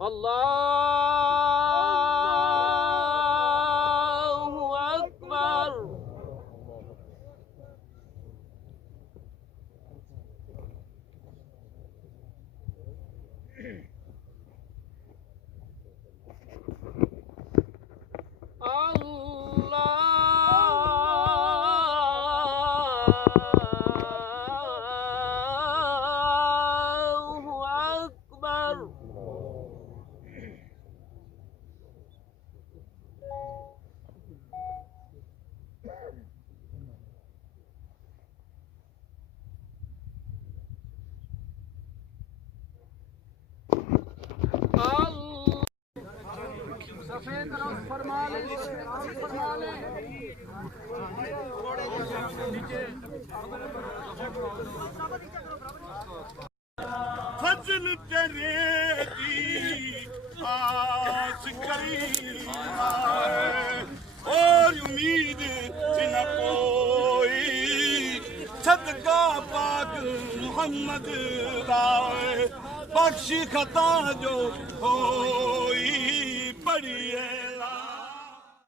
अल्लाहु अकबर। अल्लाहु अकबर। सफेद रंग फरमा ले, फरमा ले। फजल तेरे दी आस करी और उम्मीद न कोई सदका पाक मोहम्मद राय बख्श खता जो होई पड़ी है।